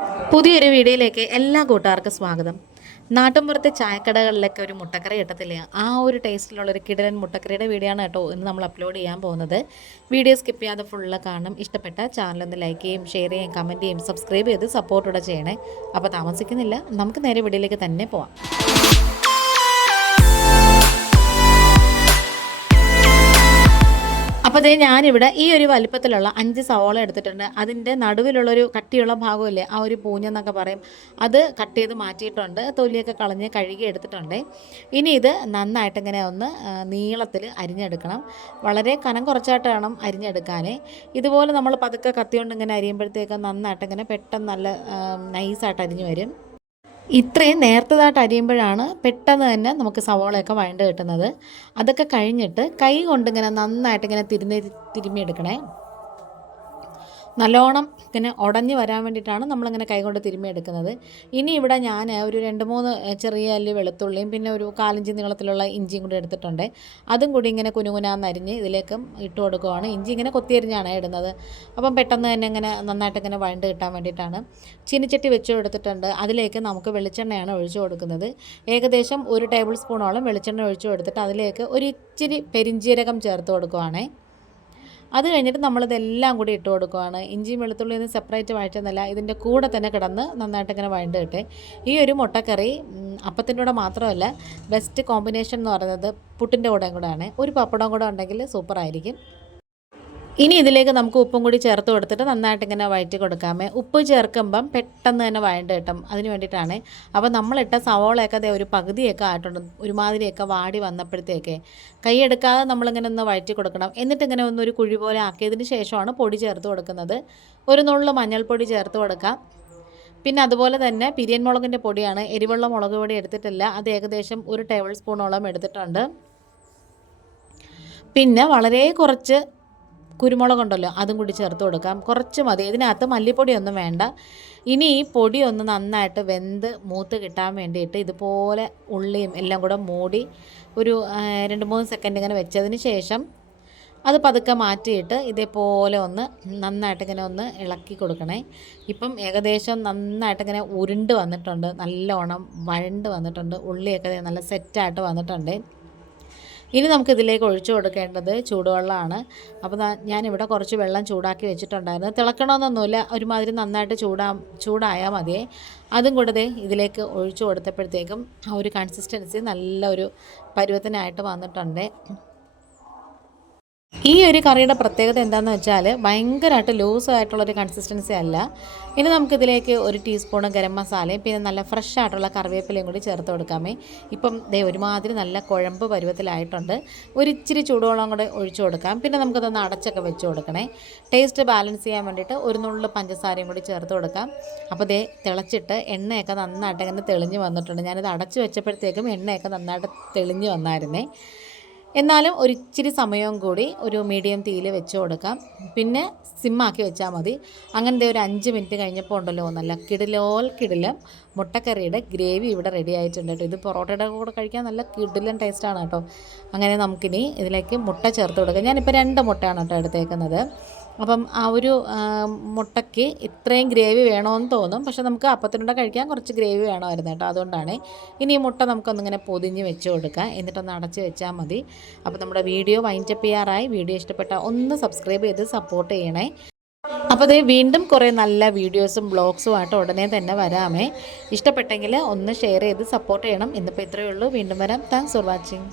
പുതിയൊരു വീഡിയോയിലേക്ക് എല്ലാ കൂട്ടുകാർക്കും സ്വാഗതം. നാട്ടിൻപുറത്തെ ചായക്കടകളിലൊക്കെ ഒരു മുട്ടക്കറി കിട്ടത്തില്ലേ, ആ ഒരു ടേസ്റ്റിലുള്ളൊരു കിടിലൻ മുട്ടക്കറിയുടെ വീഡിയോ ആണ് കേട്ടോ ഇന്ന് നമ്മൾ അപ്ലോഡ് ചെയ്യാൻ പോകുന്നത്. വീഡിയോ സ്കിപ്പ് ചെയ്യാതെ ഫുള്ള് കാണും. ഇഷ്ടപ്പെട്ട ചാനലൊന്ന് ലൈക്ക് ചെയ്യും, ഷെയർ ചെയ്യും, കമൻറ്റ് ചെയ്യും, സബ്സ്ക്രൈബ് ചെയ്ത് സപ്പോർട്ടൂടെ ചെയ്യണേ. അപ്പോൾ താമസിക്കുന്നില്ല, നമുക്ക് നേരെ വീഡിയോയിലേക്ക് തന്നെ പോവാം. അപ്പോൾ അതേ ഞാനിവിടെ ഈ ഒരു വലിപ്പത്തിലുള്ള 5 സവോള എടുത്തിട്ടുണ്ട്. അതിൻ്റെ നടുവിലുള്ളൊരു കട്ടിയുള്ള ഭാഗമില്ലേ, ആ ഒരു പൂഞ്ഞെന്നൊക്കെ പറയും, അത് കട്ട് ചെയ്ത് മാറ്റിയിട്ടുണ്ട്. തൊലിയൊക്കെ കളഞ്ഞ് കഴുകി എടുത്തിട്ടുണ്ട്. ഇനി ഇത് നന്നായിട്ട് ഇങ്ങനെ ഒന്ന് നീളത്തിൽ അരിഞ്ഞെടുക്കണം. വളരെ കനം കുറച്ചായിട്ട് വേണം അരിഞ്ഞെടുക്കാൻ. ഇതുപോലെ നമ്മൾ പതുക്കെ കത്തി കൊണ്ട് ഇങ്ങനെ അരിയുമ്പോഴത്തേക്ക് നന്നായിട്ട് ഇങ്ങനെ പെട്ടെന്ന് നല്ല നൈസായിട്ട് അരിഞ്ഞു വരും. ഇത്രയും നേർത്തതായിട്ട് അരിയുമ്പോഴാണ് പെട്ടെന്ന് തന്നെ നമുക്ക് സവോളയൊക്കെ വഴണ്ട് കിട്ടുന്നത്. അതൊക്കെ കഴിഞ്ഞിട്ട് കൈ കൊണ്ടിങ്ങനെ നന്നായിട്ട് ഇങ്ങനെ തിരുമ്മിയെടുക്കണേ. നല്ലോണം ഇങ്ങനെ ഉടഞ്ഞ് വരാൻ വേണ്ടിയിട്ടാണ് നമ്മളിങ്ങനെ കൈകൊണ്ട് തിരുമ്മിയെടുക്കുന്നത്. ഇനി ഇവിടെ ഞാൻ ഒരു 2-3 ചെറിയ അല്ലി വെളുത്തുള്ളിയും പിന്നെ ഒരു 1/4 ഇഞ്ച് നീളത്തിലുള്ള ഇഞ്ചിയും കൂടി എടുത്തിട്ടുണ്ട്. അതും കൂടി ഇങ്ങനെ കുനുകുനാന്നരിഞ്ഞ് ഇതിലേക്കും ഇട്ട് കൊടുക്കുവാണ്. ഇഞ്ചി ഇങ്ങനെ കൊത്തിയരിഞ്ഞാണ് ഇടുന്നത്. അപ്പം പെട്ടെന്ന് തന്നെ ഇങ്ങനെ നന്നായിട്ട് ഇങ്ങനെ വഴണ്ട് കിട്ടാൻ വേണ്ടിയിട്ടാണ്. ചീനിച്ചട്ടി വെച്ച് കൊടുത്തിട്ടുണ്ട്. അതിലേക്ക് നമുക്ക് വെളിച്ചെണ്ണയാണ് ഒഴിച്ചു കൊടുക്കുന്നത്. ഏകദേശം 1 ടേബിൾ സ്പൂണോളം വെളിച്ചെണ്ണ ഒഴിച്ചു കൊടുത്തിട്ട് അതിലേക്ക് ഒരു ഇച്ചിരി പെരിഞ്ജീരകം ചേർത്ത് കൊടുക്കുവാണേ. അത് കഴിഞ്ഞിട്ട് നമ്മളിതെല്ലാം കൂടി ഇട്ട് കൊടുക്കുകയാണ്. ഇഞ്ചിയും വെളുത്തുള്ളിയൊന്നും സെപ്പറേറ്റ് വഴറ്റുന്നില്ല, ഇതിൻ്റെ കൂടെ തന്നെ കിടന്ന് നന്നായിട്ട് ഇങ്ങനെ വഴണ്ട് കിട്ടെ. ഈ ഒരു മുട്ടക്കറി അപ്പത്തിൻ്റെ കൂടെ മാത്രമല്ല, ബെസ്റ്റ് കോമ്പിനേഷൻ എന്ന് പറയുന്നത് പുട്ടിൻ്റെ കൂടെയും കൂടെയാണ്. ഒരു പപ്പടം കൂടെ ഉണ്ടെങ്കിൽ സൂപ്പറായിരിക്കും. ഇനി ഇതിലേക്ക് നമുക്ക് ഉപ്പും കൂടി ചേർത്ത് കൊടുത്തിട്ട് നന്നായിട്ട് ഇങ്ങനെ വഴറ്റി കൊടുക്കാമേ. ഉപ്പ് ചേർക്കുമ്പം പെട്ടെന്ന് തന്നെ വഴണ്ട് കിട്ടും, അതിന് വേണ്ടിയിട്ടാണ്. അപ്പോൾ നമ്മളിട്ട സവോളയൊക്കെ അതേ ഒരു പകുതിയൊക്കെ ആയിട്ടുണ്ട്, ഒരുമാതിരിയൊക്കെ വാടി വന്നപ്പോഴത്തേക്ക് കൈയെടുക്കാതെ നമ്മളിങ്ങനെ ഒന്ന് വഴറ്റി കൊടുക്കണം. എന്നിട്ട് ഇങ്ങനെ ഒന്നൊരു കുഴി പോലെ ആക്കിയതിന് ശേഷമാണ് പൊടി ചേർത്ത് കൊടുക്കുന്നത്. ഒരു നുള്ളു മഞ്ഞൾപ്പൊടി ചേർത്ത് കൊടുക്കാം. പിന്നെ അതുപോലെ തന്നെ പിരിയൻ മുളകിൻ്റെ പൊടിയാണ്, എരിവുള്ള മുളക് പൊടി എടുത്തിട്ടില്ല, അത് ഏകദേശം 1 ടേബിൾ സ്പൂണോളം എടുത്തിട്ടുണ്ട്. പിന്നെ വളരെ കുറച്ച് കുരുമുളകുണ്ടല്ലോ, അതും കൂടി ചേർത്ത് കൊടുക്കാം. കുറച്ച് മതി, ഇതിനകത്ത് മല്ലിപ്പൊടിയൊന്നും വേണ്ട. ഇനി ഈ പൊടി ഒന്ന് നന്നായിട്ട് വെന്ത് മൂത്ത് കിട്ടാൻ വേണ്ടിയിട്ട് ഇതുപോലെ ഉള്ളിയും എല്ലാം കൂടെ മൂടി ഒരു 2-3 സെക്കൻഡ് ഇങ്ങനെ വെച്ചതിന് ശേഷം അത് പതുക്കെ മാറ്റിയിട്ട് ഇതേപോലെ ഒന്ന് നന്നായിട്ട് ഇങ്ങനെ ഒന്ന് ഇളക്കി കൊടുക്കണേ. ഇപ്പം ഏകദേശം നന്നായിട്ട് ഇങ്ങനെ ഉരുണ്ട് വന്നിട്ടുണ്ട്, നല്ലോണം വഴണ്ട് വന്നിട്ടുണ്ട്, ഉള്ളിയൊക്കെ നല്ല സെറ്റായിട്ട് വന്നിട്ടുണ്ട്. ഇനി നമുക്കിതിലേക്ക് ഒഴിച്ചു കൊടുക്കേണ്ടത് ചൂടുവെള്ളമാണ്. അപ്പോൾ ഞാനിവിടെ കുറച്ച് വെള്ളം ചൂടാക്കി വെച്ചിട്ടുണ്ടായിരുന്നു. തിളക്കണമെന്നൊന്നുമില്ല, ഒരുമാതിരി നന്നായിട്ട് ചൂടായാൽ മതിയേ. അതും കൂടെ ഇതിലേക്ക് ഒഴിച്ചു കൊടുത്തപ്പോഴത്തേക്കും ആ ഒരു കൺസിസ്റ്റൻസി നല്ലൊരു പരുവത്തിനായിട്ട് വന്നിട്ടുണ്ട്. ഈ ഒരു കറിയുടെ പ്രത്യേകത എന്താണെന്ന് വെച്ചാൽ ഭയങ്കരമായിട്ട് ലൂസായിട്ടുള്ളൊരു കൺസിസ്റ്റൻസി അല്ല. ഇനി നമുക്കിതിലേക്ക് 1 ടീസ്പൂൺ ഗരം മസാലയും പിന്നെ നല്ല ഫ്രഷ് ആയിട്ടുള്ള കറിവേപ്പിലയും കൂടി ചേർത്ത് കൊടുക്കാമേ. ഇപ്പം ഒരുമാതിരി നല്ല കുഴമ്പ് പരുവത്തിലായിട്ടുണ്ട്. ഒരിച്ചിരി ചൂടുവെള്ളം കൂടെ ഒഴിച്ചു കൊടുക്കാം. പിന്നെ നമുക്കതൊന്ന് അടച്ചൊക്കെ വെച്ച് കൊടുക്കണേ. ടേസ്റ്റ് ബാലൻസ് ചെയ്യാൻ വേണ്ടിയിട്ട് 1 നുള്ളു പഞ്ചസാരയും കൂടി ചേർത്ത് കൊടുക്കാം. അപ്പോൾ തിളച്ചിട്ട് എണ്ണയൊക്കെ നന്നായിട്ട് ഇങ്ങനെ തെളിഞ്ഞ് വന്നിട്ടുണ്ട്. ഞാനിത് അടച്ച് വെച്ചപ്പോഴത്തേക്കും എണ്ണയൊക്കെ നന്നായിട്ട് തെളിഞ്ഞ് വന്നായിരുന്നേ. എന്നാലും ഒരിച്ചിരി സമയവും കൂടി ഒരു മീഡിയം തീയിൽ വെച്ച് കൊടുക്കാം. പിന്നെ സിമ്മാക്കി വെച്ചാൽ മതി. അങ്ങനത്തെ ഒരു 5 മിനിറ്റ് കഴിഞ്ഞപ്പോൾ ഉണ്ടല്ലോ നല്ല കിടിലം മുട്ടക്കറിയുടെ ഗ്രേവി ഇവിടെ റെഡി ആയിട്ടുണ്ട് കേട്ടോ. ഇത് പൊറോട്ടയുടെ കൂടെ കഴിക്കാൻ നല്ല കിടിലൻ ടേസ്റ്റാണ് കേട്ടോ. അങ്ങനെ നമുക്കിനി ഇതിലേക്ക് മുട്ട ചേർത്ത് കൊടുക്കാം. ഞാനിപ്പോൾ 2 മുട്ടയാണ് കേട്ടോ എടുത്തേക്കുന്നത്. അപ്പം ആ ഒരു മുട്ടയ്ക്ക് ഇത്രയും ഗ്രേവി വേണമെന്ന് തോന്നും, പക്ഷെ നമുക്ക് അപ്പത്തിനൂടെ കഴിക്കാൻ കുറച്ച് ഗ്രേവി വേണമായിരുന്നു കേട്ടോ, അതുകൊണ്ടാണ്. ഇനി ഈ മുട്ട നമുക്കൊന്നിങ്ങനെ പൊതിഞ്ഞ് വെച്ച് കൊടുക്കാം, എന്നിട്ടൊന്ന് അടച്ച് വെച്ചാൽ മതി. അപ്പോൾ നമ്മുടെ വീഡിയോ വൈൻഡപ്പ് ചെയ്യാറായി. വീഡിയോ ഇഷ്ടപ്പെട്ടാൽ ഒന്ന് സബ്സ്ക്രൈബ് ചെയ്ത് സപ്പോർട്ട് ചെയ്യണേ. അപ്പോൾ വീണ്ടും കുറേ നല്ല വീഡിയോസും ബ്ലോഗ്സുമായിട്ട് ഉടനെ തന്നെ വരാമേ. ഇഷ്ടപ്പെട്ടെങ്കിൽ ഒന്ന് ഷെയർ ചെയ്ത് സപ്പോർട്ട് ചെയ്യണം. ഇന്നിപ്പോൾ ഇത്രയേ ഉള്ളൂ. വീണ്ടും വരാം. Thanks for watching.